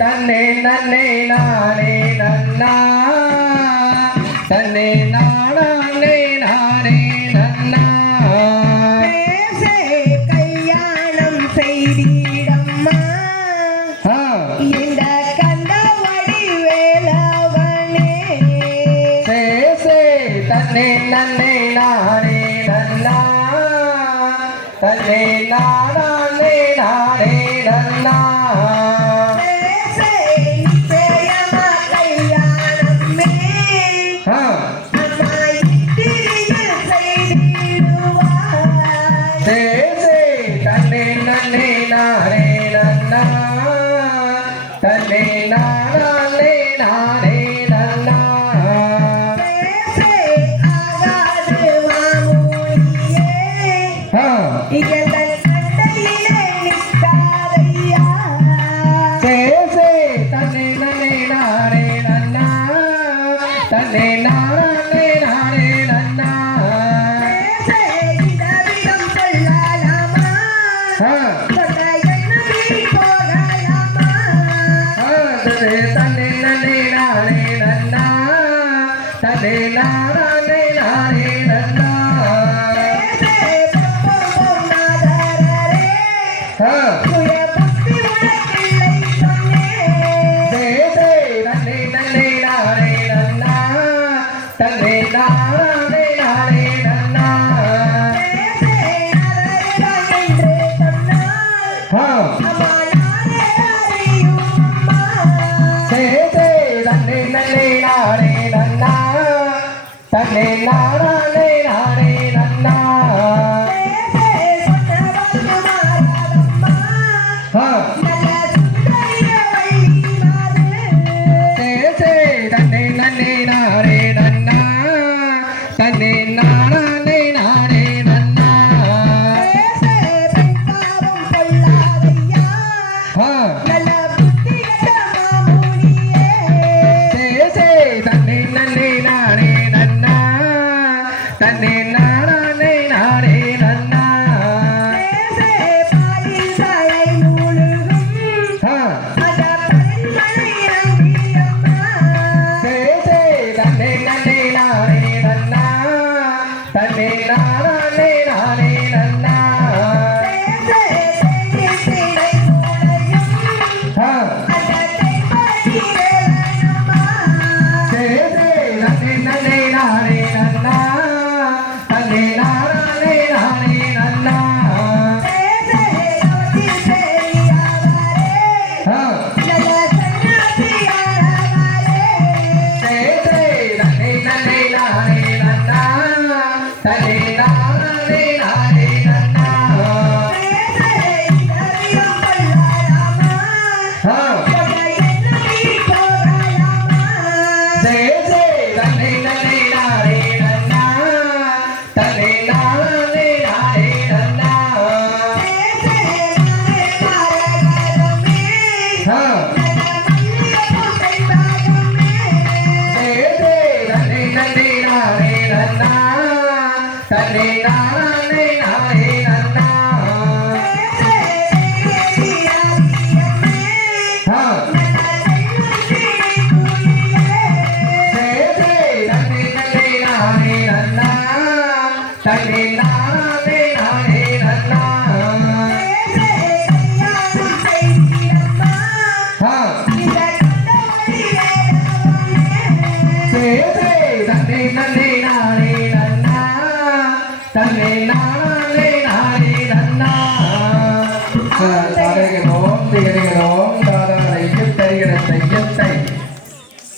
தன்னே நன்னே நானே நன்னா தன்னே நானே நானே நன்னா பேசே கல்யாணம் செய்திடம்மா இந்த கண்டவடி வேலவனே பேசே தன்னே நன்னே நானே நன்னா தன்னே நானே நானே நன்னா தன்னே நானே நானே நன்னா ஆகாது மாமூலியே இதெல்லாம் சண்டையிலே நிற்காதையா பேசே தன்னே நன்னே நானே நன்னா தன்னே நானே நானே நன்னா இடவிடம் சொல்லலாமா தன்னே நன்னே நானே நன்னா தன்னே நானே நானே நன்னா பேசே தன்னே நன்னே நானே நன்னா தன்னே நானே நானே நன்னா தன்னே நன்னே நானே நன்னா தன்னே நானே நானே நன்னா பேசே தன்னே நன்னே நானே நன்னா தன்னே நானே நானே நன்னா பேசே தன்னே நன்னே நானே நன்னா தன்னே நானே நானே நன்னா பேசே தன்னே நன்னே நானே நன்னா தன்னே நானே நானே நன்னா பேசே தன்னே நன்னே நானே நன்னா தன்னே நானே நானே நன்னா பேசே தன்னே நன்னே நானே நன்னா தன்னே நானே நானே நன்னா பேசே தன்னே நன்னே நானே நன்னா தன்னே நானே நானே நன்னா பேசே தன்னே நன்னே நானே நன்னா தன்னே நானே நானே நன்னா பேசே தன்னே நன்னே நானே நன்னா தன்னே நானே நானே நன்னா பேசே தன்னே நன்னே நானே நன்னா தன்னே நானே நானே நன்னா தருகிறோம் திகழ்கிறோம் தாதாரையும் தருகிற செய்ய